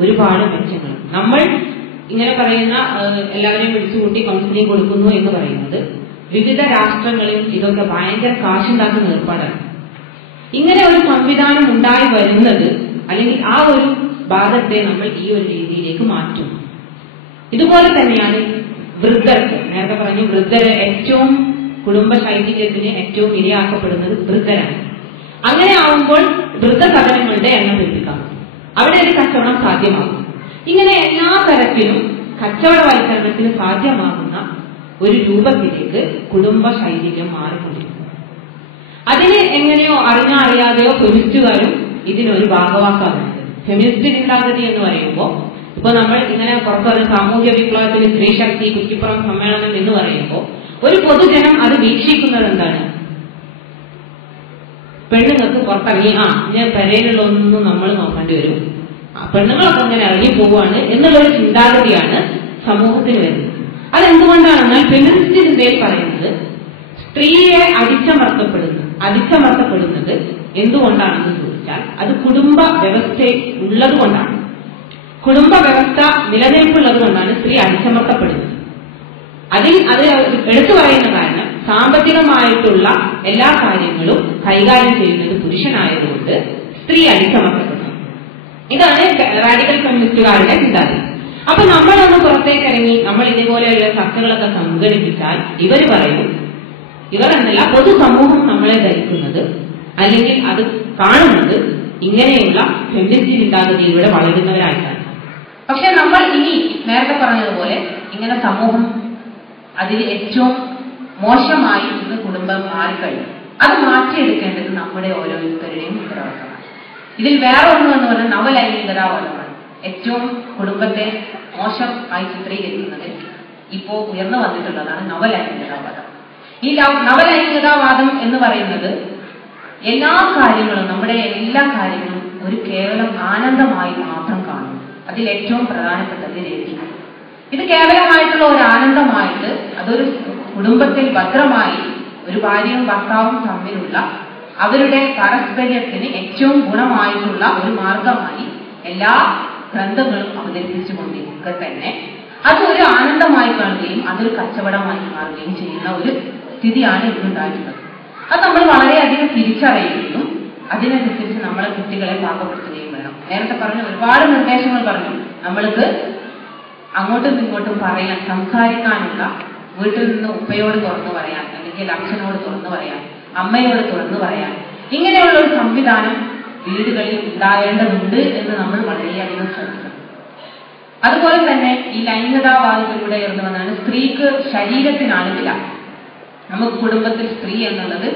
ഒരുപാട് മെച്ചങ്ങൾ. നമ്മൾ ഇങ്ങനെ പറയുന്ന എല്ലാവരെയും വിളിച്ചുകൂട്ടി കൗൺസിലിംഗ് കൊടുക്കുന്നു എന്ന് പറയുന്നത് വിവിധ രാഷ്ട്രങ്ങളിൽ ഇതൊക്കെ ഭയങ്കര കാശുണ്ടാക്കുന്ന ഏർപ്പാടാണ്. ഇങ്ങനെ ഒരു സംവിധാനം ഉണ്ടായി വരുന്നത് അല്ലെങ്കിൽ ആ ഒരു ഭാഗത്തെ നമ്മൾ ഈ ഒരു രീതിയിലേക്ക് മാറ്റും. ഇതുപോലെ തന്നെയാണ് വൃദ്ധർക്ക്. നേരത്തെ പറഞ്ഞു വൃദ്ധര് ഏറ്റവും കുടുംബ ശൈഥില്യത്തിന് ഏറ്റവും ഇരയാക്കപ്പെടുന്നത് വൃദ്ധരാണ്. അങ്ങനെ ആവുമ്പോൾ വൃദ്ധ വൃദ്ധസദനങ്ങളുടെ എണ്ണം വർദ്ധിക്കാം അവിടെ ഒരു കച്ചവടം സാധ്യമാകും. ഇങ്ങനെ എല്ലാ തരത്തിലും കച്ചവടവൽക്കരണത്തിന് സാധ്യമാകുന്ന ഒരു രൂപത്തിലേക്ക് കുടുംബ ശൈലികം മാറിക്കൊണ്ടിരിക്കും അതിനെ എങ്ങനെയോ അറിഞ്ഞോ അറിയാതെയോ ഫെമിനിസ്റ്റുകാരും ഇതിനൊരു ഭാഗവാക്കാറുണ്ട്. ഫെമിനിസ്റ്റ് ചിന്താഗതി എന്ന് പറയുമ്പോൾ ഇപ്പൊ നമ്മൾ ഇങ്ങനെ പുറത്തൊരു സാമൂഹ്യ വിപ്ലവത്തിന് സ്ത്രീശക്തി കുറ്റിപ്പുറം സമ്മേളനം എന്ന് പറയുമ്പോൾ ഒരു പൊതുജനം അത് വീക്ഷിക്കുന്നത് എന്താണ്? പെണ്ണുങ്ങൾക്ക് പുറത്തിറങ്ങി ആ ഞാൻ പെരയിലുള്ള നമ്മൾ നോക്കേണ്ടി വരും. പെണ്ണുങ്ങളൊക്കെ അങ്ങനെ ഇറങ്ങി പോവുകയാണ് എന്നുള്ളൊരു ചിന്താഗതിയാണ് സമൂഹത്തിന് വരുന്നത്. അതെന്തുകൊണ്ടാണെന്നാൽ ഫെമിനിസ്റ്റ് ചിന്തയിൽ പറയുന്നത് സ്ത്രീയെ അടിച്ചമർത്തപ്പെടുന്നു അടിച്ചമർത്തപ്പെടുന്നത് എന്തുകൊണ്ടാണെന്ന് ചോദിച്ചാൽ അത് കുടുംബ വ്യവസ്ഥ ഉള്ളതുകൊണ്ടാണ് കുടുംബ വ്യവസ്ഥ നിലനിൽപ്പുള്ളത് കൊണ്ടാണ് സ്ത്രീ അടിച്ചമർത്തപ്പെടുന്നത്. അതിൽ അത് എടുത്തു പറയുന്ന കാരണം സാമ്പത്തികമായിട്ടുള്ള എല്ലാ കാര്യങ്ങളും കൈകാര്യം ചെയ്യുന്നത് പുരുഷനായതുകൊണ്ട് സ്ത്രീ അടിച്ചമർത്തപ്പെടുന്നു. ഇതാണ് റാഡിക്കൽ ഫെമിനിസ്റ്റുകാരുടെ ചിന്താഗതി. അപ്പൊ നമ്മളൊന്ന് പുറത്തേക്ക് ഇറങ്ങി നമ്മൾ ഇതുപോലെയുള്ള ചർച്ചകളൊക്കെ സംഘടിപ്പിച്ചാൽ ഇവർ പറയും ഇവർ എന്നല്ല പൊതുസമൂഹം നമ്മളെ ധരിക്കുന്നത് അല്ലെങ്കിൽ അത് കാണുന്നത് ഇങ്ങനെയുള്ള ഫെമിനിസ്റ്റ് ചിന്താഗതിയിലൂടെ വളരുന്നവരായിട്ടാണ്. പക്ഷെ നമ്മൾ ഇനി നേരത്തെ പറഞ്ഞതുപോലെ ഇങ്ങനെ സമൂഹം അതിൽ ഏറ്റവും മോശമായി ഇന്ന് കുടുംബം മാറിക്കഴിഞ്ഞു. അത് മാറ്റിയെടുക്കേണ്ടത് നമ്മുടെ ഓരോരുത്തരുടെയും ഉത്തരവാദിത്തമാണ്. ഇതിൽ വേറെ ഒന്ന് എന്ന് പറഞ്ഞാൽ നവലൈംഗികതാവാദമാണ് ഏറ്റവും കുടുംബത്തെ മോശമായി ആയി ചിത്രീകരിക്കുന്നതിൽ ഇപ്പോ ഉയർന്നു വന്നിട്ടുള്ളതാണ് നവലൈംഗികതാവാദം ഈ നവലൈംഗികതാവാദം എന്ന് പറയുന്നത് എല്ലാ കാര്യങ്ങളും നമ്മുടെ എല്ലാ കാര്യങ്ങളും ഒരു കേവലം ആനന്ദമായി മാത്രം കാണുന്നു. അതിൽ ഏറ്റവും പ്രധാനപ്പെട്ടത് രതി. ഇത് കേവലമായിട്ടുള്ള ഒരു ആനന്ദമായിട്ട് അതൊരു കുടുംബത്തിൽ ഭദ്രമായി ഒരു ഭാര്യയും ഭർത്താവും തമ്മിലുള്ള അവരുടെ പാരസ്പര്യത്തിന് ഏറ്റവും ഗുണമായിട്ടുള്ള ഒരു മാർഗമായി എല്ലാ ഗ്രന്ഥങ്ങളും അവതരിപ്പിച്ചുകൊണ്ടിരിക്കെ തന്നെ. അത് ഒരു ആനന്ദമായി കാണുകയും അതൊരു കച്ചവടമായി മാറുകയും ചെയ്യുന്ന ഒരു സ്ഥിതിയാണ് ഇന്നുണ്ടായിട്ടുള്ളത്. അത് നമ്മൾ വളരെയധികം തിരിച്ചറിയുകയും അതിനനുസരിച്ച് നമ്മളെ കുട്ടികളെ പാകപ്പെടുത്തുകയും വേണം. നേരത്തെ പറഞ്ഞ ഒരുപാട് നിർദ്ദേശങ്ങൾ പറഞ്ഞു. നമ്മൾക്ക് അങ്ങോട്ടും ഇങ്ങോട്ടും പറയാൻ സംസാരിക്കാനുള്ള വീട്ടിൽ നിന്ന് ഉപ്പയോട് തുറന്നു പറയാം അല്ലെങ്കിൽ അച്ഛനോട് തുറന്നു പറയാം അമ്മയോട് തുറന്നു പറയാം. ഇങ്ങനെയുള്ള ഒരു സംവിധാനം വീടുകളിൽ ഉണ്ടാകേണ്ടതുണ്ട് എന്ന് നമ്മൾ വളരെയധികം ശ്രദ്ധിക്കണം. അതുപോലെ തന്നെ ഈ ലൈംഗികതാവാദത്തിലൂടെ ഉയർന്നു വന്നാണ് സ്ത്രീക്ക് ശരീരത്തിനാണ് വില. നമുക്ക് കുടുംബത്തിൽ സ്ത്രീ എന്നുള്ളത്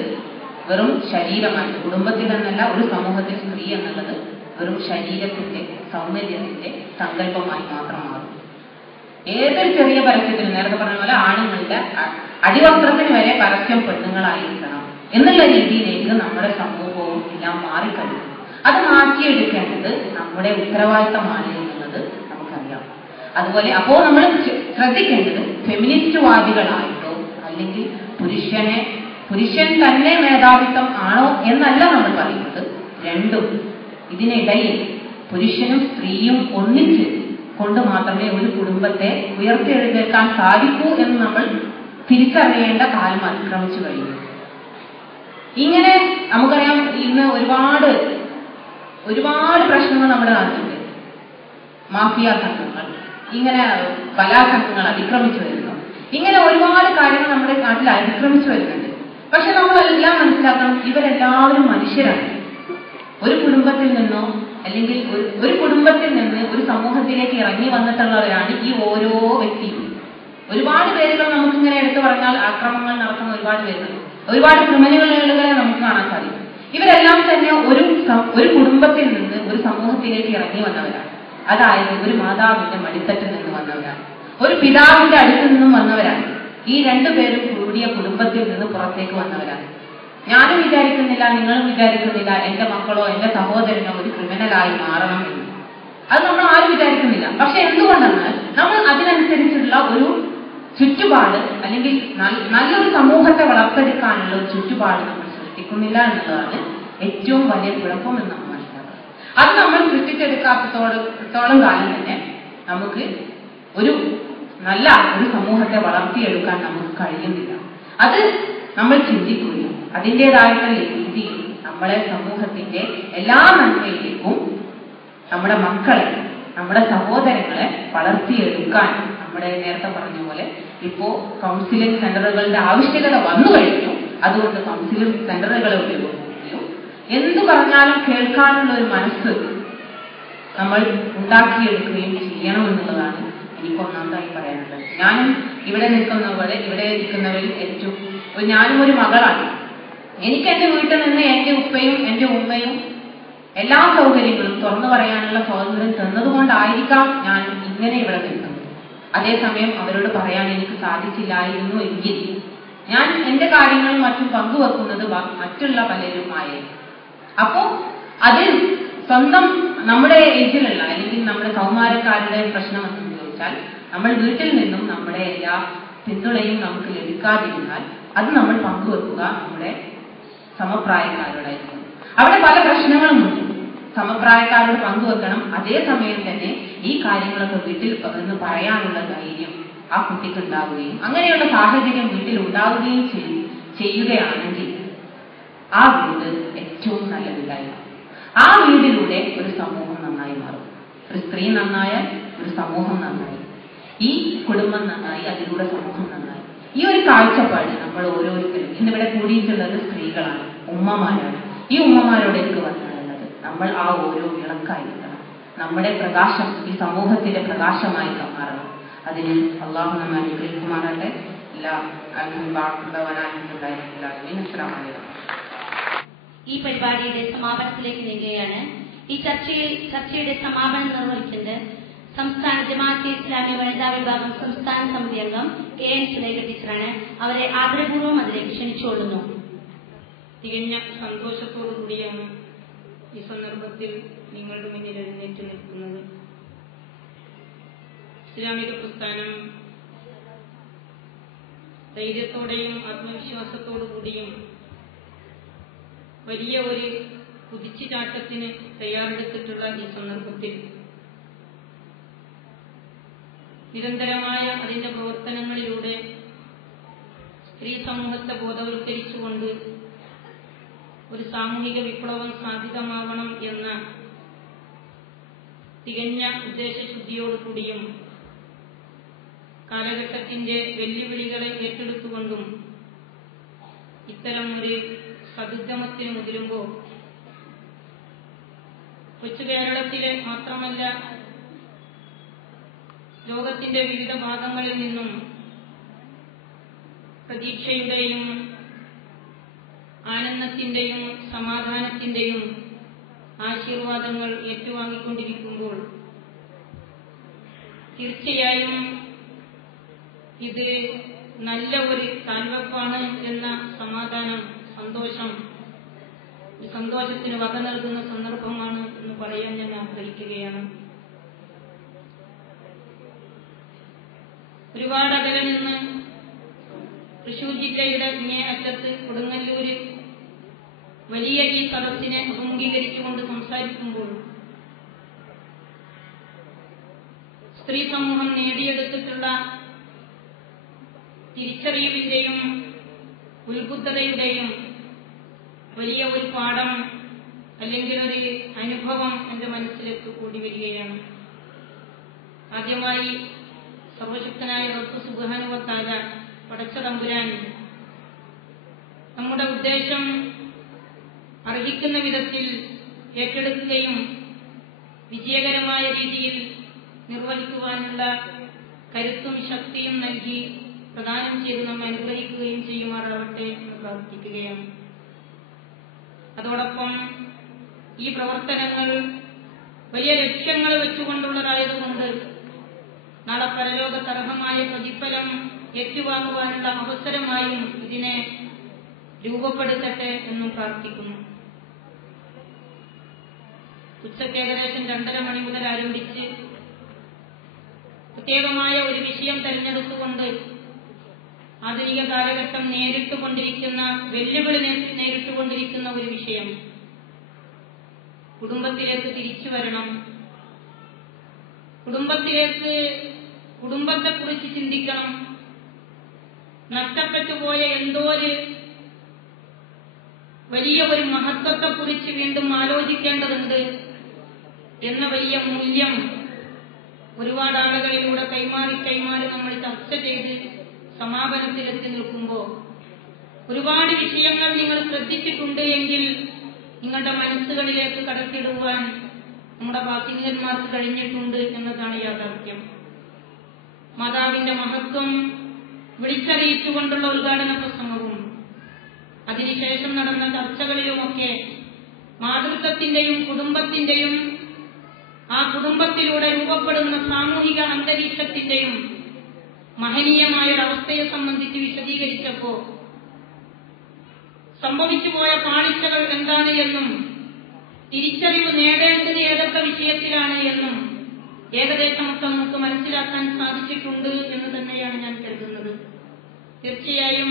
വെറും ശരീരമാണ് കുടുംബത്തിൽ എന്നല്ല ഒരു സമൂഹത്തിൽ സ്ത്രീ എന്നുള്ളത് വെറും ശരീരത്തിന്റെ സൗന്ദര്യത്തിന്റെ സങ്കല്പമായി മാത്രം മാറും ഏതൊരു ചെറിയ പരസ്യത്തിനും നേരത്തെ പറഞ്ഞ പോലെ ആണുങ്ങളുടെ അടിവസ്ത്രത്തിന് വരെ പരസ്യം പെണ്ണുങ്ങളായിരിക്കണം എന്നുള്ള രീതിയിലേക്ക് നമ്മുടെ സമൂഹവും എല്ലാം മാറിക്കഴിഞ്ഞു. അത് മാറ്റിയെടുക്കേണ്ടത് നമ്മുടെ ഉത്തരവാദിത്തമാണ് എന്നുള്ളത് നമുക്കറിയാം. അതുപോലെ അപ്പോ നമ്മൾ ശ്രദ്ധിക്കേണ്ടത് ഫെമിനിസ്റ്റ് വാദികളായിട്ടോ അല്ലെങ്കിൽ പുരുഷനെ പുരുഷൻ തന്നെ മേധാവിത്വം ആണോ എന്നല്ല നമ്മൾ പറയുന്നത്. രണ്ടും ഇതിനിടയിൽ പുരുഷനും സ്ത്രീയും ഒന്നിച്ച് കൊണ്ട് മാത്രമേ ഒരു കുടുംബത്തെ ഉയർത്തിയെഴുന്നേൽക്കാൻ സാധിക്കൂ എന്ന് നമ്മൾ തിരിച്ചറിയേണ്ട കാലം അതിക്രമിച്ചു കഴിഞ്ഞു. ഇങ്ങനെ നമുക്കറിയാം ഇന്ന് ഒരുപാട് ഒരുപാട് പ്രശ്നങ്ങൾ നമ്മുടെ നാട്ടിലുണ്ട്. മാഫിയ സംഘങ്ങൾ ഇങ്ങനെ ബലാസംഘങ്ങൾ അതിക്രമിച്ചു വരുന്നു. ഇങ്ങനെ ഒരുപാട് കാര്യങ്ങൾ നമ്മുടെ നാട്ടിൽ അതിക്രമിച്ചു വരുന്നുണ്ട്. പക്ഷെ നമ്മളെല്ലാം മനസ്സിലാക്കണം ഇവരെല്ലാവരും മനുഷ്യരാണ്. ഒരു കുടുംബത്തിൽ നിന്നോ അല്ലെങ്കിൽ ഒരു കുടുംബത്തിൽ നിന്ന് ഒരു സമൂഹത്തിലേക്ക് ഇറങ്ങി വന്നിട്ടുള്ളവരാണ് ഈ ഓരോ വ്യക്തിയും ഒരുപാട് പേരുകൾ നമുക്കിങ്ങനെ എടുത്തു പറഞ്ഞാൽ ആക്രമണങ്ങൾ നടത്തുന്ന ഒരുപാട് പേരുകൾ. ഒരുപാട് ക്രിമിനലുകളെ നമുക്ക് കാണാൻ സാധിക്കും. ഇവരെല്ലാം തന്നെ ഒരു ഒരു കുടുംബത്തിൽ നിന്ന് ഒരു സമൂഹത്തിലേക്ക് ഇറങ്ങി വന്നവരാണ്. അതായത് ഒരു മാതാവിന്റെ മടിത്തട്ടിൽ നിന്ന് വന്നവരാണ്. ഒരു പിതാവിന്റെ അടുത്ത് നിന്നും വന്നവരാണ്. ഈ രണ്ടു പേരും കൂടിയ കുടുംബത്തിൽ നിന്ന് പുറത്തേക്ക് വന്നവരാണ്. ഞാനും വിചാരിക്കുന്നില്ല നിങ്ങളും വിചാരിക്കുന്നില്ല എന്റെ മക്കളോ എന്റെ സഹോദരനോ ഒരു ക്രിമിനലായി മാറണം എന്ന് അത് നമ്മൾ ആരും വിചാരിക്കുന്നില്ല. പക്ഷെ എന്തുകൊണ്ടെന്നാൽ നമ്മൾ അതിനനുസരിച്ചുള്ള ഒരു ചുറ്റുപാട് അല്ലെങ്കിൽ നല്ലൊരു സമൂഹത്തെ വളർത്തെടുക്കാനുള്ള ഒരു ചുറ്റുപാട് നമ്മൾ സൃഷ്ടിക്കുന്നില്ല എന്നുള്ളതാണ് ഏറ്റവും വലിയ കുഴപ്പം എന്ന് നമ്മൾ അത് നമ്മൾ സൃഷ്ടിച്ചെടുക്കാത്തത്തോളം കാലം തന്നെ നമുക്ക് ഒരു നല്ല ഒരു സമൂഹത്തെ വളർത്തിയെടുക്കാൻ നമുക്ക് കഴിയുന്നില്ല. അത് നമ്മൾ ചിന്തിക്കുകയും അതിന്റെതായിട്ടുള്ള രീതിയിൽ നമ്മളെ സമൂഹത്തിന്റെ എല്ലാ നന്മയിലേക്കും നമ്മുടെ മക്കളെ നമ്മുടെ സഹോദരങ്ങളെ വളർത്തിയെടുക്കാൻ നമ്മുടെ നേരത്തെ പറഞ്ഞ പോലെ ഇപ്പോ കൗൺസിലിംഗ് സെന്ററുകളുടെ ആവശ്യകത വന്നു കഴിഞ്ഞു. അതുകൊണ്ട് കൗൺസിലിംഗ് സെന്ററുകളെ ഉപയോഗിക്കുകയും എന്തു പറഞ്ഞാലും കേൾക്കാനുള്ള ഒരു മനസ്സ് നമ്മൾ ഉണ്ടാക്കിയെടുക്കുകയും ചെയ്യണമെന്നുള്ളതാണ് എനിക്ക് ഒന്നാമതായി പറയാനുള്ളത്. ഞാനും ഇവിടെ നിൽക്കുന്ന പോലെ ഇവിടെ നിൽക്കുന്നവരിൽ ഏറ്റവും ഞാനും ഒരു മകളാണ്. എനിക്ക് എന്റെ വീട്ടിൽ നിന്ന് എന്റെ ഉപ്പയും എന്റെ ഉമ്മയും എല്ലാ സൗകര്യങ്ങളും തുറന്നു പറയാനുള്ള സ്വാതന്ത്ര്യം തന്നതുകൊണ്ടായിരിക്കാം ഞാൻ ഇങ്ങനെ ഇവിടെ നിൽക്കുന്നത്. അതേസമയം അവരോട് പറയാൻ എനിക്ക് സാധിച്ചില്ലായിരുന്നു എങ്കിൽ ഞാൻ എന്റെ കാര്യങ്ങളും മറ്റും പങ്കുവെക്കുന്നത് മറ്റുള്ള മറ്റുള്ള പലരുമായി അപ്പോ അതിൽ സ്വന്തം നമ്മുടെ ഏജിലുള്ള അല്ലെങ്കിൽ നമ്മുടെ കൗമാരക്കാരുടെ പ്രശ്നം എന്ന് ചോദിച്ചാൽ നമ്മൾ വീട്ടിൽ നിന്നും നമ്മുടെ എല്ലാ പിന്തുണയും നമുക്ക് ലഭിക്കാതിരുന്നാൽ അത് നമ്മൾ പങ്കുവെക്കുക നമ്മുടെ സമപ്രായക്കാരോടായിരിക്കും. അവിടെ പല പ്രശ്നങ്ങളുമുണ്ട് സമപ്രായക്കാരോട് പങ്കുവെക്കണം. അതേസമയം തന്നെ ഈ കാര്യങ്ങളൊക്കെ വീട്ടിൽ പകർന്ന് പറയാനുള്ള ധൈര്യം ആ കുട്ടിക്ക് ഉണ്ടാവുകയും അങ്ങനെയുള്ള സാഹചര്യം വീട്ടിൽ ഉണ്ടാവുകയും ചെയ്- ചെയ്യുകയാണെങ്കിൽ ആ വീട് ഏറ്റവും നല്ല വീടായി ആ വീടിലൂടെ ഒരു സമൂഹം നന്നായി മാറും. ഒരു സ്ത്രീ നന്നായാൽ ഒരു സമൂഹം നന്നായി. ഈ കുടുംബം നന്നായി അതിലൂടെ സമൂഹം നന്നായി. ഈ ഒരു കാഴ്ചപ്പാട് നമ്മൾ ഓരോരുത്തരും ഇന്നിവിടെ കൂടിയിട്ടുള്ളത് സ്ത്രീകളാണ് ഉമ്മമാരാണ്. ഈ ഉമ്മമാരോട് എനിക്ക് വന്നിട്ടുള്ളത് നമ്മൾ ആ ഓരോ വിളക്കായിരിക്കണം. നമ്മുടെ പ്രകാശം ഈ സമൂഹത്തിന്റെ പ്രകാശമായി മാറണം അതിന് അള്ളാഹു നമ്മൾ അനുഗ്രഹിക്കുമാറട്ടെ ഈ പരിപാടിയുടെ സമാപനത്തിലേക്ക് നീങ്ങുകയാണ്. ഈ ചർച്ചയിൽ ചർച്ചയുടെ സമാപനം നിർവഹിക്കുന്നത് സംസ്ഥാന ജമാഅത്തെ ഇസ്ലാമി വനിതാ വിഭാഗം സംസ്ഥാന സമിതി അംഗം കെ എൻ സുലൈഖ ടീച്ചറാണ് അവരെ ആദരപൂർവം അതിലേക്ക് ക്ഷണിച്ചുകൊള്ളുന്നു. തികഞ്ഞ സന്തോഷത്തോടു കൂടിയാണ് ഈ സന്ദർഭത്തിൽ നിങ്ങളുടെ മുന്നിൽ എഴുന്നേറ്റ് നിൽക്കുന്നത്. ഇസ്ലാമിക പ്രസ്ഥാനം ധൈര്യത്തോടെയും ആത്മവിശ്വാസത്തോടു കൂടിയും വലിയ ഒരു കുതിച്ചുചാട്ടത്തിന് തയ്യാറെടുത്തിട്ടുള്ള ഈ സന്ദർഭത്തിൽ നിരന്തരമായ അതിന്റെ പ്രവർത്തനങ്ങളിലൂടെ സ്ത്രീ സമൂഹത്തെ ബോധവൽക്കരിച്ചുകൊണ്ട് ഒരു സാമൂഹിക വിപ്ലവം സാധ്യതമാവണം എന്ന തികഞ്ഞ ഉദ്ദേശശുദ്ധിയോടുകൂടിയും കാലഘട്ടത്തിന്റെ വെല്ലുവിളികളെ ഏറ്റെടുത്തുകൊണ്ടും ഇത്തരം ഒരു സതുദ്യമത്തിന് മുതിരുമ്പോൾ കൊച്ചു കേരളത്തിലെ മാത്രമല്ല ലോകത്തിന്റെ വിവിധ ഭാഗങ്ങളിൽ നിന്നും പ്രതീക്ഷയുടെയും ആനന്ദത്തിന്റെയും സമാധാനത്തിന്റെയും ആശീർവാദങ്ങൾ ഏറ്റുവാങ്ങിക്കൊണ്ടിരിക്കുമ്പോൾ തീർച്ചയായും ഇത് നല്ല ഒരു കാൽവെപ്പാണ് എന്ന സമാധാനം സന്തോഷം സന്തോഷത്തിന് വക നൽകുന്ന സന്ദർഭമാണ് എന്ന് പറയാൻ ഞാൻ ആഗ്രഹിക്കുകയാണ്. ഒരുപാട് അകലെ നിന്ന് തൃശൂർ ജില്ലയുടെ ഇങ്ങേ അറ്റത്ത് കൊടുങ്ങല്ലൂര് വലിയ ഈ സദസ്സിനെ അഭിമുഖീകരിച്ചുകൊണ്ട് സംസാരിക്കുമ്പോൾ സ്ത്രീ സമൂഹം നേടിയെടുത്തിട്ടുള്ള തിരിച്ചറിവിന്റെയും ഉത്ബുദ്ധതയുടെയും വലിയ ഒരു പാഠം അല്ലെങ്കിൽ ഒരു അനുഭവം എന്റെ മനസ്സിലേക്ക് കൂടി വരികയാണ്. ആദ്യമായി സർവശക്തനായ റബ്ബ് സുബാനുവത്താല പടച്ച തമ്പുരാൻ നമ്മുടെ ഉദ്ദേശം അർഹിക്കുന്ന വിധത്തിൽ ഏറ്റെടുക്കുകയും വിജയകരമായ രീതിയിൽ നിർവഹിക്കുവാനുള്ള കരുത്തും ശക്തിയും നൽകി പ്രദാനം ചെയ്ത് നമ്മെ അനുഗ്രഹിക്കുകയും ചെയ്യുമാറാവട്ടെ എന്ന് പ്രാർത്ഥിക്കുകയാണ്. അതോടൊപ്പം ഈ പ്രവർത്തനങ്ങൾ വലിയ ലക്ഷ്യങ്ങൾ വെച്ചുകൊണ്ടുള്ളതായതുകൊണ്ട് നാളെ പരലോക തർഹമായ പ്രതിഫലം ഏറ്റുവാങ്ങുവാനുള്ള അവസരമായും ഇതിനെ രൂപപ്പെടുത്തട്ടെ എന്നും പ്രാർത്ഥിക്കുന്നു. ഉച്ചയ്ക്ക് ഏകദേശം രണ്ടര മണി മുതൽ ആരംഭിച്ച് പ്രത്യേകമായ ഒരു വിഷയം തെരഞ്ഞെടുത്തുകൊണ്ട് ആധുനിക കാലഘട്ടം നേരിട്ടുകൊണ്ടിരിക്കുന്ന വെല്ലുവിളി നേരിട്ട് നേരിട്ടുകൊണ്ടിരിക്കുന്ന ഒരു വിഷയം. കുടുംബത്തിലേക്ക് തിരിച്ചു വരണം. കുടുംബത്തിലേക്ക് കുടുംബത്തെക്കുറിച്ച് ചിന്തിക്കണം. നഷ്ടപ്പെട്ടുപോയ എന്തോ ഒരു വലിയ ഒരു മഹത്വത്തെക്കുറിച്ച് വീണ്ടും ആലോചിക്കേണ്ടതുണ്ട് എന്ന വലിയ മൂല്യം ഒരുപാട് ആളുകളിലൂടെ കൈമാറി കൈമാറി നമ്മൾ ചർച്ച ചെയ്ത് സമാപനത്തിലെത്തി നിൽക്കുമ്പോൾ ഒരുപാട് വിഷയങ്ങൾ നിങ്ങൾ ശ്രദ്ധിച്ചിട്ടുണ്ട് എങ്കിൽ നിങ്ങളുടെ മനസ്സുകളിലേക്ക് കടത്തിടുവാൻ നമ്മുടെ ബാക്കിന്യന്മാർക്ക് കഴിഞ്ഞിട്ടുണ്ട് എന്നതാണ് യാഥാർത്ഥ്യം. മാതാവിന്റെ മഹത്വം വിളിച്ചറിയിച്ചുകൊണ്ടുള്ള ഉദ്ഘാടന പ്രസംഗവും അതിനുശേഷം നടന്ന ചർച്ചകളിലുമൊക്കെ മാതൃത്വത്തിന്റെയും കുടുംബത്തിന്റെയും ആ കുടുംബത്തിലൂടെ രൂപപ്പെടുന്ന സാമൂഹിക അന്തരീക്ഷത്തിന്റെയും മഹനീയമായ ഒരവസ്ഥയെ സംബന്ധിച്ച് വിശദീകരിച്ചപ്പോ സംഭവിച്ചുപോയ പാളിച്ചകൾ എന്താണ് എന്നും തിരിച്ചറിവ് നേടേണ്ടത് ഏതൊക്കെ വിഷയത്തിലാണ് എന്നും ഏകദേശമൊക്കെ നമുക്ക് മനസ്സിലാക്കാൻ സാധിച്ചിട്ടുണ്ട് എന്ന് തന്നെയാണ് ഞാൻ കരുതുന്നത്. തീർച്ചയായും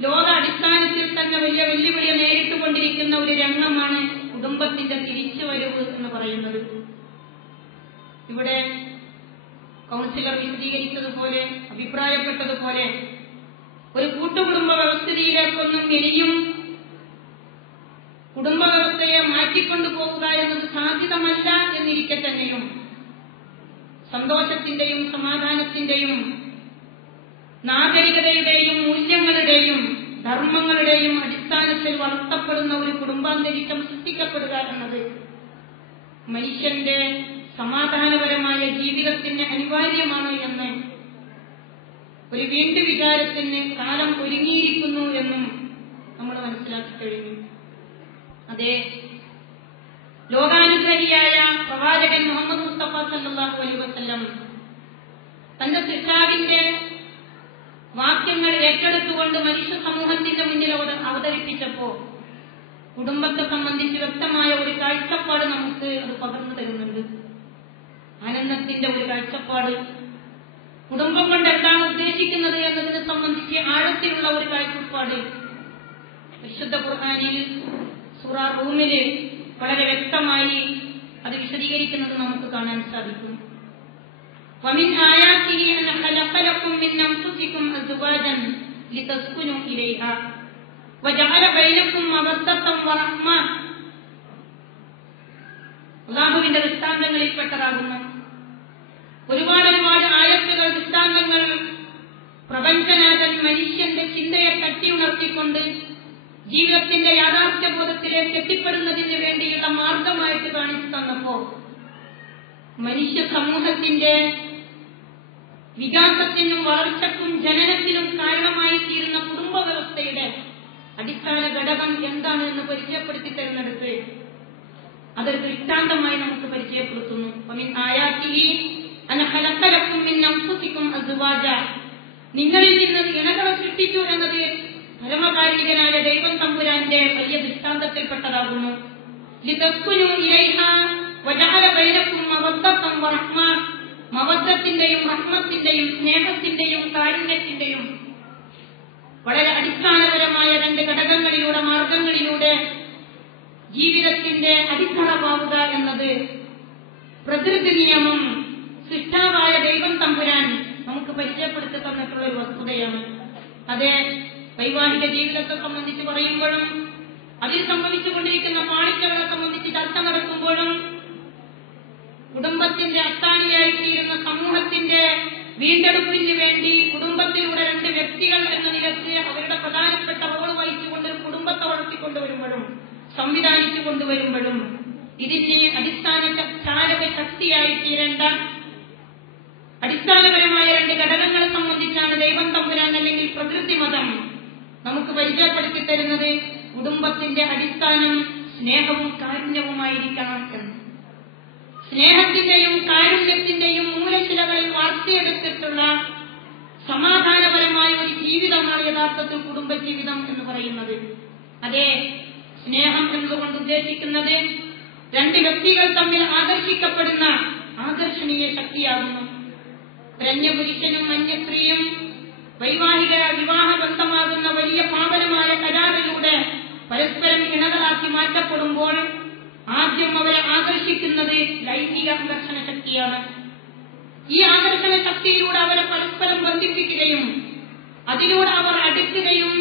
ലോക അടിസ്ഥാനത്തിൽ തന്നെ വലിയ വെല്ലുവിളി നേരിട്ടുകൊണ്ടിരിക്കുന്ന ഒരു രംഗമാണ് കുടുംബത്തിന്റെ തിരിച്ചുവരവ് എന്ന് പറയുന്നത്. ഇവിടെ കൗൺസിലർ വിശദീകരിച്ചതുപോലെ അഭിപ്രായപ്പെട്ടതുപോലെ ഒരു കൂട്ടുകുടുംബ വ്യവസ്ഥയിലേക്കൊന്നും ഇനിയും കുടുംബ വ്യവസ്ഥയെ മാറ്റിക്കൊണ്ടു സാധ്യതമല്ല എന്നിരിക്കെ തന്നെയും സന്തോഷത്തിന്റെയും സമാധാനത്തിന്റെയും നാഗരികതയുടെയും മൂല്യങ്ങളുടെയും ധർമ്മങ്ങളുടെയും അടിസ്ഥാനത്തിൽ വളർത്തപ്പെടുന്ന ഒരു കുടുംബാന്തരീക്ഷം സൃഷ്ടിക്കപ്പെടുക എന്നത് മനുഷ്യന്റെ സമാധാനപരമായ ജീവിതത്തിന് അനിവാര്യമാണ് എന്ന് ഒരു വീണ്ടു വികാരത്തിന് കാലം ഒരുങ്ങിയിരിക്കുന്നു എന്നും നമ്മൾ മനസ്സിലാക്കി കഴിഞ്ഞു. അതെ ലോകാനുഗ്രഹിയായ പ്രവാചകൻ മുഹമ്മദ് മുസ്തഫ സല്ലാഹു അലൈ വസ്ല്ലം തന്റെ സിട്ടാവിന്റെ വാക്യങ്ങൾ ഏറ്റെടുത്തുകൊണ്ട് മനുഷ്യ സമൂഹത്തിന്റെ മുന്നിൽ അവതരിപ്പിച്ചപ്പോ കുടുംബത്തെ സംബന്ധിച്ച് വ്യക്തമായ ഒരു കാഴ്ചപ്പാട് നമുക്ക് അത് പകർന്നു തരുന്നുണ്ട്. ആനന്ദത്തിന്റെ ഒരു കാഴ്ചപ്പാട്. കുടുംബം കൊണ്ട് എന്താണ് ഉദ്ദേശിക്കുന്നത് എന്നതിനെ സംബന്ധിച്ച് ആഴത്തിലുള്ള ഒരു കാഴ്ചപ്പാട്. വിശുദ്ധ ഖുർഹാനിൽ സൂറ റൂമിൽ വളരെ വ്യക്തമായി അത് വിശദീകരിക്കുന്നത് നമുക്ക് കാണാൻ സാധിക്കും ومن آياته أن خلق لكم من أنفسكم أزواجا لتسكنوا إليها وجعل بينكم مودة ورحمة അള്ളാഹുവിന്റെ ദൃഷ്ടാന്തങ്ങളിൽപ്പെട്ടതാകുന്നു ഒരുപാട് ഒരുപാട് ആയത്തുകൾ ദൃഷ്ടാന്തങ്ങൾ പ്രപഞ്ചനാഥൻ മനുഷ്യന്റെ ചിന്തയെ തട്ടിയുണർത്തിക്കൊണ്ട് ജീവിതത്തിന്റെ യാഥാർത്ഥ്യ ബോധത്തിലേക്ക് എത്തിപ്പെടുന്നതിന് വേണ്ടിയുള്ള മാർഗമായിട്ട് കാണിച്ചു തന്നപ്പോ മനുഷ്യ സമൂഹത്തിന്റെ വികാസത്തിനും വളർച്ചക്കും ജനനത്തിനും കാരണമായി തീരുന്ന കുടുംബ വ്യവസ്ഥയുടെ അടിസ്ഥാന ഘടകം എന്താണ് എന്ന് പരിചയപ്പെടുത്തി തരുന്നിടത്ത് അതൊരു ദൃഷ്ടാന്തമായി നമുക്ക് പരിചയപ്പെടുത്തുന്നു. നിങ്ങളിൽ നിന്ന് ഇണകളെ സൃഷ്ടിച്ചു എന്നത് പരമകാരുണികനായ ദൈവം തമ്പുരാന്റെ വലിയ ദൃഷ്ടാന്തത്തിൽപ്പെട്ടതാകുന്നു. മവദ്ധത്തിന്റെയും റഹ്മത്തിന്റെയും സ്നേഹത്തിന്റെയും കാരുണ്യത്തിന്റെയും വളരെ അടിസ്ഥാനപരമായ രണ്ട് ഘടകങ്ങളിലൂടെ മാർഗങ്ങളിലൂടെ ജീവിതത്തിന്റെ അടിത്തറമാവുക എന്നത് പ്രകൃതി നിയമം സൃഷ്ടാവായ ദൈവം തമ്പുരാൻ നമുക്ക് പരിചയപ്പെടുത്തി തന്നിട്ടുള്ള ഒരു വസ്തുതയാണ്. അതെ വൈവാഹിക ജീവിതത്തെ സംബന്ധിച്ച് പറയുമ്പോഴും അതിൽ സംഭവിച്ചുകൊണ്ടിരിക്കുന്ന പാളിച്ചകളെ സംബന്ധിച്ച് ചർച്ച നടക്കുമ്പോഴും കുടുംബത്തിന്റെ അത്താണിയായിത്തീരുന്ന സമൂഹത്തിന്റെ വീണ്ടെടുപ്പിന് വേണ്ടി കുടുംബത്തിലൂടെ രണ്ട് വ്യക്തികൾ എന്ന നിലയ്ക്ക് അവരുടെ പ്രധാനപ്പെട്ട റോൾ വഹിച്ചുകൊണ്ട് കുടുംബത്തെ വളർത്തിക്കൊണ്ടുവരുമ്പോഴും സംവിധാനിച്ചു കൊണ്ടുവരുമ്പോഴും ഇതിന്റെ അടിസ്ഥാന ചാലക ശക്തിയായി തീരേണ്ട അടിസ്ഥാനപരമായ രണ്ട് ഘടകങ്ങളെ സംബന്ധിച്ചാണ് ദൈവം തമ്പുരാൻ അല്ലെങ്കിൽ പ്രകൃതി മതം നമുക്ക് പരിചയപ്പെടുത്തി തരുന്നത് കുടുംബത്തിന്റെ അടിസ്ഥാനം സ്നേഹവും കാരുണ്യവുമായിരിക്കണം എന്ന്. സ്നേഹത്തിന്റെയും കാരുണ്യത്തിന്റെയും മൂലശിലകൾ വാർത്തയെടുത്തിട്ടുള്ള സമാധാനപരമായ ഒരു ജീവിതമാണ് യഥാർത്ഥത്തിൽ കുടുംബജീവിതം എന്ന് പറയുന്നത്. അതെ സ്നേഹം എന്നതുകൊണ്ട് ഉദ്ദേശിക്കുന്നത് രണ്ട് വ്യക്തികൾ തമ്മിൽ ആകർഷിക്കപ്പെടുന്ന ആകർഷണീയ ശക്തിയാകുന്നു. രഞ്ജപുരുഷനും അന്യസ്ത്രീയും വൈവാഹിക വിവാഹ ബന്ധമാകുന്ന വലിയ പാപനമായ കരാറിലൂടെ പരസ്പരം ഇണകളാക്കി മാറ്റപ്പെടുമ്പോൾ ആദ്യം അവരെ ആകർഷിക്കുന്നത് ലൈംഗിക ആകർഷണ ശക്തിയാണ്. ഈ ആകർഷണ ശക്തിയിലൂടെ അവരെ പരസ്പരം ബന്ധിപ്പിക്കുകയും അതിലൂടെ അവർ അടുക്കുകയും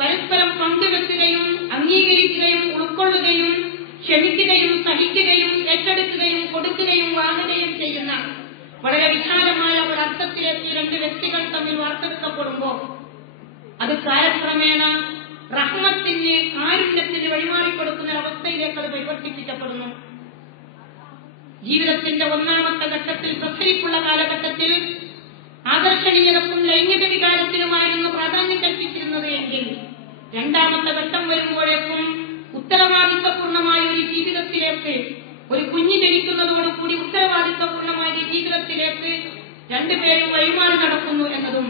പരസ്പരം പങ്കുവെക്കുകയും അംഗീകരിക്കുകയും ഉൾക്കൊള്ളുകയും ക്ഷമിക്കുകയും സഹിക്കുകയും ഏറ്റെടുക്കുകയും കൊടുക്കുകയും വാങ്ങുകയും ചെയ്യുന്ന വളരെ വിശാലമായ ഒരു രണ്ട് വ്യക്തികൾ തമ്മിൽ വാർത്തെടുക്കപ്പെടുമ്പോൾ അത് കാലക്രമേണ റഹ്മത്തിന് കാരുണ്യത്തിന് വഴിമാറിക്കൊടുക്കുന്ന അവസ്ഥയിലേക്ക് അത് പരിവർത്തിപ്പിക്കപ്പെടുന്നു. ജീവിതത്തിന്റെ ഒന്നാമത്തെ ഘട്ടത്തിൽ പ്രസരിപ്പുള്ള കാലഘട്ടത്തിൽ ആകർഷണീയതക്കും ലൈംഗിക വികാരത്തിനുമായിരുന്നു പ്രാധാന്യം കൽപ്പിച്ചിരുന്നത് എങ്കിൽ രണ്ടാമത്തെ ഘട്ടം വരുമ്പോഴേക്കും ഉത്തരവാദിത്വപൂർണമായ ഒരു ജീവിതത്തിലേക്ക് ഒരു കുഞ്ഞ് ജനിക്കുന്നതോടുകൂടി ഉത്തരവാദിത്വപൂർണമായ ജീവിതത്തിലേക്ക് രണ്ടുപേരും വഴിമാറി നടക്കുന്നു എന്നതും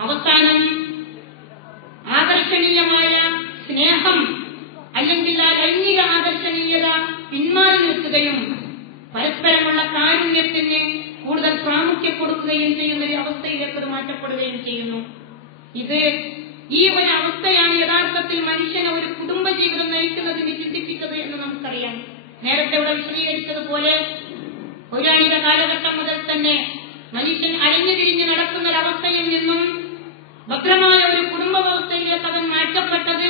അവസാനം ആകർഷണീയമായ സ്നേഹം അല്ലെങ്കിൽ ആ ലൈംഗിക ആകർഷണീയത പിന്മാറി നിൽക്കുകയും പരസ്പരമുള്ള കാരുണ്യത്തിന് കൂടുതൽ പ്രാമുഖ്യം കൊടുക്കുകയും ചെയ്യുന്ന ഒരു അവസ്ഥയിലേക്ക് അത് മാറ്റപ്പെടുകയും ചെയ്യുന്നു. ഇത് ഈ ഒരു അവസ്ഥയാണ് യഥാർത്ഥത്തിൽ മനുഷ്യനെ ഒരു കുടുംബ ജീവിതം നയിക്കുന്നതിന് ചിന്തിപ്പിച്ചത് എന്ന് നമുക്കറിയാം. നേരത്തെ ഇവിടെ വിശദീകരിച്ചതുപോലെ പൗരാണിക കാലഘട്ടം മുതൽ തന്നെ മനുഷ്യൻ അലഞ്ഞു തിരിഞ്ഞ് നടക്കുന്ന ഒരവസ്ഥയിൽ നിന്നും ഭദ്രമായ ഒരു കുടുംബ വ്യവസ്ഥയിലേക്ക് അവൻ മാറ്റപ്പെട്ടത്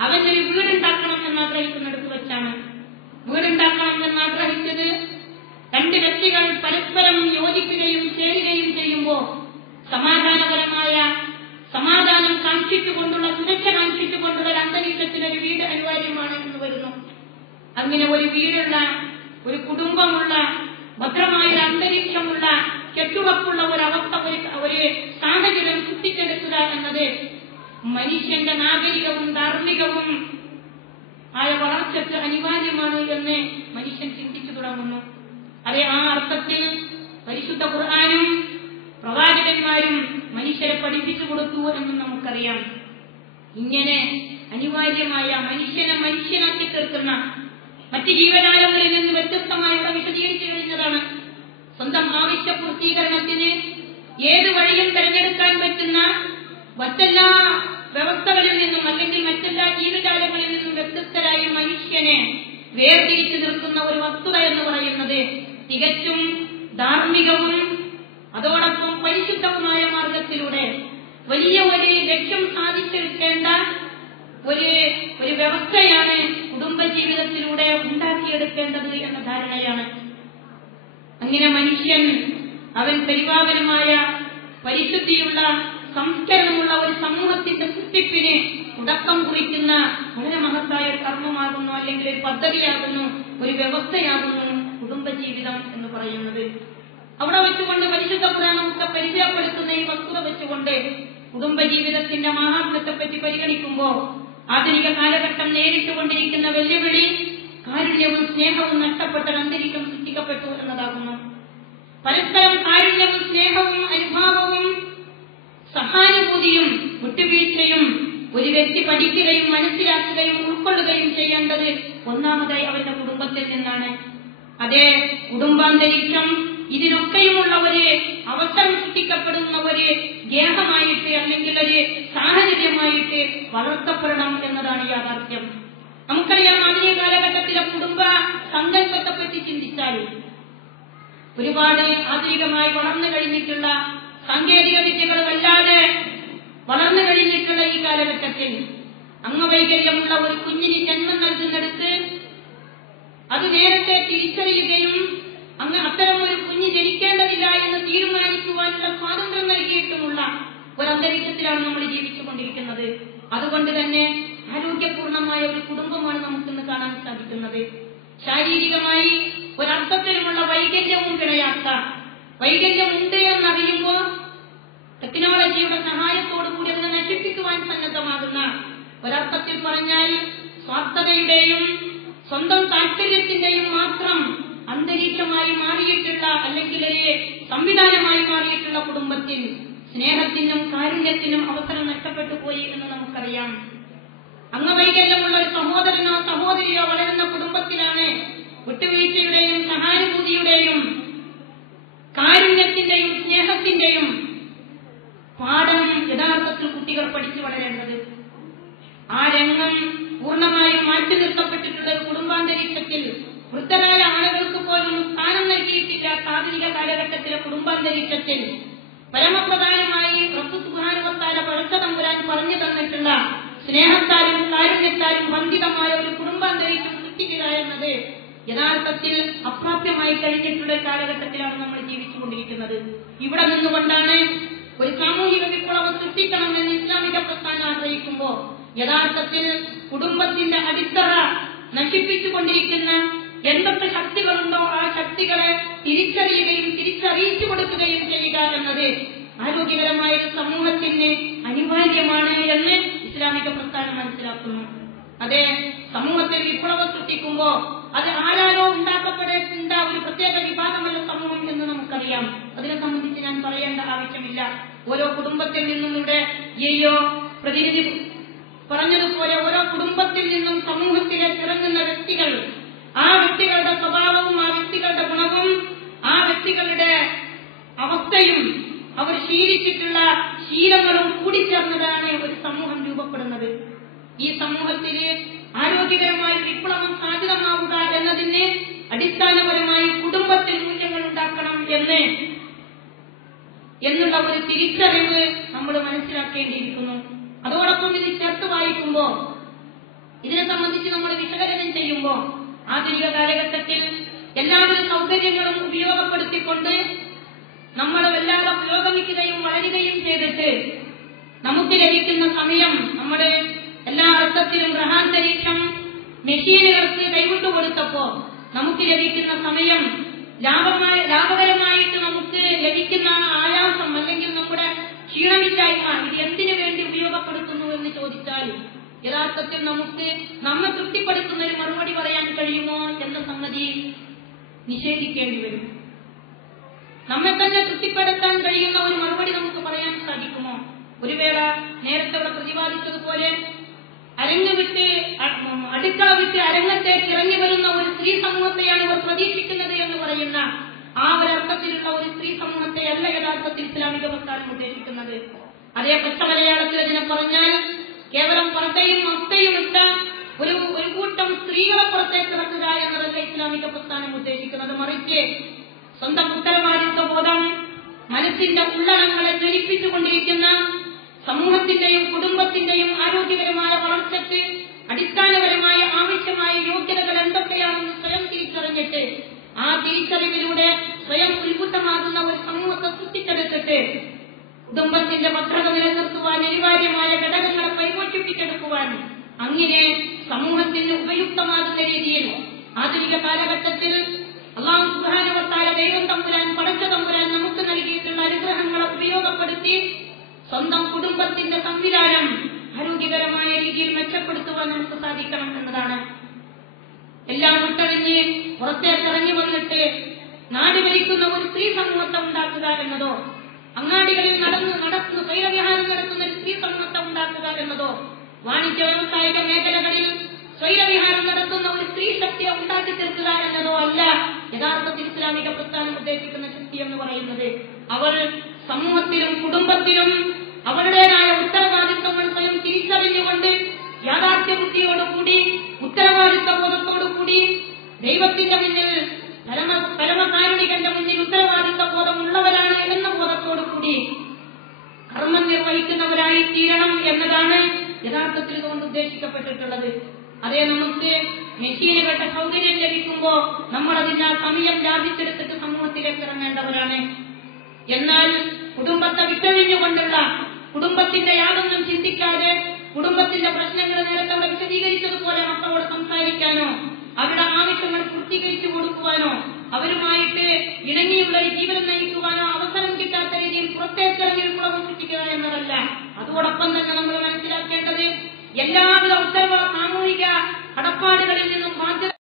അവനൊരു വീടുണ്ടാക്കണം എന്ന് ആഗ്രഹിക്കുന്നിടത്ത് വെച്ചാണ്. വീടുണ്ടാക്കണം എന്ന് ആഗ്രഹിച്ചത് രണ്ട് വ്യക്തികൾ പരസ്പരം യോജിക്കുകയും ചേരുകയും ചെയ്യുമ്പോൾ സമാധാനപരമായ സമാധാനം കാക്ഷിച്ചുകൊണ്ടുള്ള സുരക്ഷ കാക്ഷിച്ചുകൊണ്ടുള്ള ഒരു അന്തരീക്ഷത്തിൽ ഒരു വീട് അനിവാര്യമാണ് എന്ന് വരുന്നു. അങ്ങനെ ഒരു വീടുള്ള ഒരു കുടുംബമുള്ള ഭദ്രമായ ഒരു അന്തരീക്ഷമുള്ള കെട്ടുറപ്പുള്ള ഒരു അവസ്ഥ ഒരു സാഹചര്യം സൃഷ്ടിച്ചെടുക്കുക എന്നത് മനുഷ്യന്റെ നാഗരികവും ധാർമ്മികവും ആയ വളർച്ചയ്ക്ക് അനിവാര്യമാണ് എന്ന് മനുഷ്യൻ ചിന്തിച്ചു തുടങ്ങുന്നു. അതെ ആ അർത്ഥത്തിൽ പരിശുദ്ധ ഖുർആാനും പ്രവാചകന്മാരും മനുഷ്യരെ പഠിപ്പിച്ചു കൊടുത്തു എന്ന് നമുക്കറിയാം. ഇങ്ങനെ അനിവാര്യമായ മനുഷ്യനെ മനുഷ്യനാക്കി തീർക്കുന്ന മറ്റ് ജീവജാലങ്ങളിൽ നിന്ന് വ്യത്യസ്തമായ വിശദീകരിച്ചു കഴിഞ്ഞതാണ്. സ്വന്തം ആവശ്യ പൂർത്തീകരണത്തിന് ഏത് വഴിയും തെരഞ്ഞെടുക്കാൻ പറ്റുന്ന മറ്റെല്ലാ വ്യവസ്ഥകളിൽ നിന്നും അല്ലെങ്കിൽ മറ്റെല്ലാ ജീവജാലങ്ങളിൽ നിന്നും വ്യത്യസ്തരായ മനുഷ്യനെ വേർതിരിച്ചു നിൽക്കുന്ന ഒരു വസ്തുത എന്ന് പറയുന്നത് തികച്ചും ധാർമ്മികവും അതോടൊപ്പം പരിശുദ്ധവുമായ മാർഗത്തിലൂടെ വലിയ ഒരു ലക്ഷ്യം സാധിച്ചെടുക്കേണ്ട ഒരു ഒരു വ്യവസ്ഥയാണ് കുടുംബജീവിതത്തിലൂടെ ഉണ്ടാക്കിയെടുക്കേണ്ടത് എന്ന ധാരണയാണ് അങ്ങനെ മനുഷ്യൻ അവൻ പരിപാവനമായ പരിശുദ്ധിയുള്ള സംസ്കരണമുള്ള ഒരു സമൂഹത്തിന്റെ സൃഷ്ടിപ്പിന് തുടക്കം കുറിക്കുന്ന വളരെ മഹത്തായ കർമ്മമാകുന്നു അല്ലെങ്കിൽ ഒരു പദ്ധതിയാകുന്നു ഒരു വ്യവസ്ഥയാകുന്നു കുടുംബജീവിതം എന്ന് പറയുന്നത്. അവിടെ വെച്ചുകൊണ്ട് പരിശുദ്ധ പുരാണമൊക്കെ പരിചയപ്പെടുത്തുന്ന ഈ വസ്തുത വെച്ചുകൊണ്ട് കുടുംബജീവിതത്തിന്റെ മഹാത്മത്തെപ്പറ്റി പരിഗണിക്കുമ്പോൾ ആധുനിക കാലഘട്ടം നേരിട്ടുകൊണ്ടിരിക്കുന്ന വെല്ലുവിളി കാരുണ്യവും സ്നേഹവും നഷ്ടപ്പെട്ട അന്തരീക്ഷം സൃഷ്ടിക്കപ്പെട്ടു എന്നതാകുന്നു. പരസ്പരം കാരുണ്യവും സ്നേഹവും അനുഭാവവും സഹാനുഭൂതിയും വിട്ടുവീഴ്ചയും ഒരു വ്യക്തി പഠിക്കുകയും മനസ്സിലാക്കുകയും ഉൾക്കൊള്ളുകയും ചെയ്യേണ്ടത് ഒന്നാമതായി അവന്റെ കുടുംബത്തിൽ നിന്നാണ്. അതെ കുടുംബാന്തരീക്ഷം ഇതിനൊക്കെയുമുള്ള ഒരു അവസരം സൃഷ്ടിക്കപ്പെടുന്ന ഒരു ഗേഹമായിട്ട് അല്ലെങ്കിൽ ഒരു സാഹചര്യമായിട്ട് വളർത്തപ്പെടണം എന്നതാണ് യാഥാർത്ഥ്യം. നമുക്കറിയാം ആധുനിക കാലഘട്ടത്തിലെ കുടുംബ സങ്കല്പത്തെ പറ്റി ചിന്തിച്ചാൽ ഒരുപാട് ആധുനികമായി വളർന്നു കഴിഞ്ഞിട്ടുള്ള സാങ്കേതിക വിദ്യകൾ വല്ലാതെ വളർന്നു കഴിഞ്ഞിട്ടുള്ള ഈ കാലഘട്ടത്തിൽ അംഗവൈകല്യമുള്ള ഒരു കുഞ്ഞിന് ജന്മം നൽകുന്നിടത്ത് അത് നേരത്തെ തിരിച്ചറിയുകയും അങ്ങ് അത്തരം ഒരു കുഞ്ഞ് ജനിക്കേണ്ടതില്ല എന്ന് തീരുമാനിക്കുവാനുള്ള സ്വാതന്ത്ര്യം നൽകിയിട്ടുമുള്ള ഒരു അന്തരീക്ഷത്തിലാണ് നമ്മൾ ജീവിച്ചുകൊണ്ടിരിക്കുന്നത്. അതുകൊണ്ട് തന്നെ ആരോഗ്യപൂർണമായ ഒരു കുടുംബമാണ് നമുക്കിന്ന് കാണാൻ സാധിക്കുന്നത്. ശാരീരികമായി ഒരർത്ഥത്തിലുമുള്ള വൈകല്യവും പിണയാത്ത വൈകല്യമുണ്ട് എന്നറിയുമ്പോൾ ടെക്നോളജിയുടെ സഹായത്തോടു കൂടി അതിനെ നശിപ്പിക്കുവാൻ സന്നദ്ധമാകുന്ന ഒരർത്ഥത്തിൽ പറഞ്ഞാൽ സ്വാർത്ഥതയുടെയും സ്വന്തം താല്പര്യത്തിന്റെയും മാത്രം അന്തരീക്ഷമായി മാറിയിട്ടുള്ള അല്ലെങ്കിൽ സംവിധാനമായി മാറിയിട്ടുള്ള കുടുംബത്തിൽ സ്നേഹത്തിനും കാരുണ്യത്തിനും അവസരം നഷ്ടപ്പെട്ടു പോയി എന്ന് നമുക്കറിയാം. അംഗവൈകല്യമുള്ള ഒരു സഹോദരനോ സഹോദരിയോ വളരുന്ന കുടുംബത്തിലാണ് വിട്ടുവീഴ്ചയുടെയും സഹാനുഭൂതിയുടെയും കാരുണ്യത്തിന്റെയും സ്നേഹത്തിന്റെയും പാഠം യഥാർത്ഥത്തിൽ കുട്ടികൾ പഠിച്ചു വളരേണ്ടത്. ആ രംഗം പൂർണമായും മാറ്റി നിർത്തപ്പെട്ടിട്ടുള്ള കുടുംബാന്തരീക്ഷത്തിൽ വൃദ്ധരായ ആളുകൾക്ക് പോലും സ്ഥാനം നൽകിയിട്ടില്ലാത്ത ആധുനിക കാലഘട്ടത്തിലെ കുടുംബാന്തരീക്ഷത്തിൽ. പരമപ്രധാനമായി റബ്ബ് സുഹാനുവത്താല തമ്പുരാൻ പറഞ്ഞു തന്നിട്ടുള്ള സ്നേഹത്താലും കാരുണ്യത്താലും ബന്ധിതമായ ഒരു കുടുംബാന്തരീക്ഷം സൃഷ്ടിക്കുക എന്നത് യഥാർത്ഥത്തിൽ അപ്രാപ്യമായി കഴിഞ്ഞിട്ടുള്ള കാലഘട്ടത്തിലാണ് നമ്മൾ ജീവിച്ചുകൊണ്ടിരിക്കുന്നത്. ഇവിടെ നിന്നുകൊണ്ടാണ് ഒരു സാമൂഹിക വിപ്ലവം സൃഷ്ടിക്കണമെന്ന് ഇസ്ലാമിക പ്രസ്ഥാനം ആഗ്രഹിക്കുമ്പോൾ യഥാർത്ഥത്തിൽ കുടുംബത്തിന്റെ അടിത്തറ നശിപ്പിച്ചുകൊണ്ടിരിക്കുന്ന എന്തൊക്കെ ശക്തികളുണ്ടോ ആ ശക്തികളെ തിരിച്ചറിയുകയും തിരിച്ചറിയിച്ചു കൊടുക്കുകയും ചെയ്യുക എന്നത് ആരോഗ്യകരമായ ഒരു സമൂഹത്തിന് അനിവാര്യമാണ് എന്ന് ഇസ്ലാമിക പ്രസ്ഥാനം മനസ്സിലാക്കുന്നു. അതെ സമൂഹത്തിൽ വിപ്ലവം സൃഷ്ടിക്കുമ്പോ അത് ആരാരോ ഉണ്ടാക്കപ്പെടേണ്ട ഒരു പ്രത്യേക വിഭാഗമല്ല സമൂഹം എന്ന് നമുക്കറിയാം. അതിനെ സംബന്ധിച്ച് ഞാൻ പറയേണ്ട ആവശ്യമില്ല. ഓരോ കുടുംബത്തിൽ നിന്നും ഇവിടെ ഈയോ പ്രതിനിധി പറഞ്ഞതുപോലെ ഓരോ കുടുംബത്തിൽ നിന്നും സമൂഹത്തിലെ ഇറങ്ങുന്ന വ്യക്തികൾ ആ വ്യക്തികളുടെ സ്വഭാവവും ആ വ്യക്തികളുടെ ഗുണവും ആ വ്യക്തികളുടെ അവസ്ഥയും അവർ ശീലിച്ചിട്ടുള്ള ശീലങ്ങളും കൂടിച്ചേർന്നതാണ് ഒരു സമൂഹം രൂപപ്പെടുന്നത്. ഈ സമൂഹത്തിന് ആരോഗ്യകരമായ വിപ്ലവം സാധ്യതമാവുക എന്നതിന് അടിസ്ഥാനപരമായി കുടുംബത്തിൽ മൂല്യങ്ങൾ ഉണ്ടാക്കണം എന്ന് എന്നുള്ള ഒരു തിരിച്ചറിവ് നമ്മൾ മനസ്സിലാക്കേണ്ടിയിരിക്കുന്നു. അതോടൊപ്പം ഇത് ചേർത്ത് വായിക്കുമ്പോൾ ഇതിനെ സംബന്ധിച്ച് നമ്മൾ വിശകലനം ചെയ്യുമ്പോൾ ആധുനിക കാലഘട്ടത്തിൽ എല്ലാവിധ സൗകര്യങ്ങളും ഉപയോഗപ്പെടുത്തിക്കൊണ്ട് നമ്മൾ വല്ലാതെ പുരോഗമിക്കുകയും വളരുകയും ചെയ്തിട്ട് നമുക്ക് ലഭിക്കുന്ന സമയം നമ്മുടെ എല്ലാ അർത്ഥത്തിലും ഗ്രഹാന്തരീക്ഷം മെഷീനുകൾക്ക് കൈവിട്ടു കൊടുത്തപ്പോ നമുക്ക് ലഭിക്കുന്ന സമയം ലാഭമായ ലാഭകരമായിട്ട് നമുക്ക് ലഭിക്കുന്ന ആയാസം അല്ലെങ്കിൽ നമ്മുടെ ക്ഷീണമില്ലായ്മ ഇത് എന്തിനു വേണ്ടി ഉപയോഗപ്പെടുത്തുന്നു എന്ന് ചോദിച്ചാൽ യഥാർത്ഥത്തിൽ നമുക്ക് നമ്മെ തൃപ്തിപ്പെടുത്തുന്ന ഒരു മറുപടി പറയാൻ കഴിയുമോ എന്ന സംഗതി നിഷേധിക്കേണ്ടി വരും. നമ്മെ തന്നെ തൃപ്തിപ്പെടുത്താൻ കഴിയുന്ന ഒരു മറുപടി നമുക്ക് പറയാൻ സാധിക്കുമോ? ഒരു വേള നേരത്തെ ഇവിടെ പ്രതിപാദിച്ചതുപോലെ അരങ്ങ് വിട്ട് അരങ്ങത്തേക്ക് ഇറങ്ങി വരുന്ന ഒരു സ്ത്രീ സമൂഹത്തെയാണ് ഇവർ പ്രതീക്ഷിക്കുന്നത് എന്ന് പറയുന്ന ആ ഒരു അർത്ഥത്തിലുള്ള ഒരു സ്ത്രീ സമൂഹത്തെ അല്ല യഥാർത്ഥത്തിൽ ഇസ്ലാമിക പ്രസ്ഥാനം ഉദ്ദേശിക്കുന്നത്. അതേ പച്ച മലയാളത്തിൽ അതിനെ പറഞ്ഞാൽ കേവലം പുറത്തെയും മൊത്തയും ഇട്ട ഒരു ഒരു കൂട്ടം സ്ത്രീകളെ പുറത്തേക്ക് ഇറക്കുക എന്നതല്ല ഇസ്ലാമിക പ്രസ്ഥാനം ഉദ്ദേശിക്കുന്നത്. മറിച്ച് സ്വന്തം ഉത്തരവാദിത്വ ബോധം മനസ്സിന്റെ ഉള്ളടങ്ങളെ ജ്വലിപ്പിച്ചുകൊണ്ടിരിക്കുന്ന സമൂഹത്തിന്റെയും കുടുംബത്തിന്റെയും ആരോഗ്യകരമായ വളർച്ചയ്ക്ക് അടിസ്ഥാനപരമായ ആവശ്യമായ യോഗ്യതകൾ എന്തൊക്കെയാണെന്ന് സ്വയം തിരിച്ചറിഞ്ഞിട്ട് ആ തിരിച്ചറിവിലൂടെ സ്വയം ഉത്ഭുതമാകുന്ന ഒരു സമൂഹത്തെ സൃഷ്ടിച്ചെടുത്തിട്ട് കുടുംബത്തിന്റെ ഭദ്രത നിലനിർത്തുവാൻ അനിവാര്യമായ ഘടകങ്ങളെ പരിപോഷിപ്പിച്ചെടുക്കുവാൻ അങ്ങനെ സമൂഹത്തിന് ഉപയുക്തമാകുന്ന രീതിയിൽ ആധുനിക കാലഘട്ടത്തിൽ സ്വന്തം കുടുംബത്തിന്റെ സംവിധാനം ആരോഗ്യകരമായ രീതിയിൽ മെച്ചപ്പെടുത്തുവാൻ നമുക്ക് സാധിക്കണം എന്നതാണ്. എല്ലാം വിട്ടഴിഞ്ഞ് പുറത്തേക്ക് ഇറങ്ങി വന്നിട്ട് നാട് ഭരിക്കുന്ന ഒരു സ്ത്രീ സമൂഹത്തെ ഉണ്ടാക്കുക എന്നതോ അങ്ങാടികളിൽ നടന്ന് നടക്കുന്ന സ്വൈരവിഹാരം നടത്തുന്ന സ്ത്രീ സമൂഹത്തെ ഉണ്ടാക്കുക എന്നതോ വാണിജ്യ വ്യാവസായിക മേഖലകളിൽ സ്വൈരവിഹാരം നടത്തുന്ന ഒരു സ്ത്രീ ശക്തിയെ ഉണ്ടാക്കി തീർക്കുക എന്നതോ അല്ല യഥാർത്ഥത്തിൽ ഇസ്ലാമിക പ്രസ്ഥാനം ഉദ്ദേശിക്കുന്ന ശക്തി എന്ന് പറയുന്നത്. അവർ സമൂഹത്തിലും കുടുംബത്തിലും അവരുടേതായ ഉത്തരവാദിത്വങ്ങൾ സ്വയം തിരിച്ചറിഞ്ഞുകൊണ്ട് യാഥാർത്ഥ്യ ബുദ്ധിയോടുകൂടി ഉത്തരവാദിത്വ ബോധത്തോടുകൂടി ദൈവത്തിന്റെ മുന്നിൽ പരമ പരമകാരുണികന്റെ മുന്നിൽ ഉത്തരവാദിത്വ ബോധമുള്ളവരാണ് എന്ന ബോധത്തോടുകൂടി കർമ്മം നിർവഹിക്കുന്നവരായി തീരണം എന്നതാണ് യഥാർത്ഥത്തിൽ കൊണ്ട് ഉദ്ദേശിക്കപ്പെട്ടിട്ടുള്ളത്. അതേ നമുക്ക് മെഷീനുകളുടെ സൗകര്യം ലഭിക്കുമ്പോ നമ്മൾ അതിനാൽ സമയം ലാഭിച്ചെടുത്തിട്ട് സമൂഹത്തിലേക്ക് ഇറങ്ങേണ്ടവരാണ്. എന്നാൽ കുടുംബത്തെ വിട്ടഴിഞ്ഞുകൊണ്ടുള്ള കുടുംബത്തിന്റെ യാതൊന്നും ചിന്തിക്കാതെ കുടുംബത്തിന്റെ പ്രശ്നങ്ങൾ നേരത്തെ അവിടെ വിശദീകരിച്ചതുപോലെ മക്കളോട് സംസാരിക്കാനോ അവരുടെ ആവശ്യങ്ങൾ പൂർത്തീകരിച്ചു കൊടുക്കുവാനോ അവരുമായിട്ട് ഇണങ്ങിയുള്ള ഒരു ജീവിതം നയിക്കുവാനോ അവസരം കിട്ടാത്ത രീതിയിൽ പുറത്തേക്കിറങ്ങി വിപ്ലവം സൃഷ്ടിക്കുക എന്നതല്ല. അതോടൊപ്പം തന്നെ നമ്മൾ മനസ്സിലാക്കേണ്ടത് എല്ലാവിധ ഉത്തരവ സാമൂഹിക കടപ്പാടുകളിൽ നിന്നും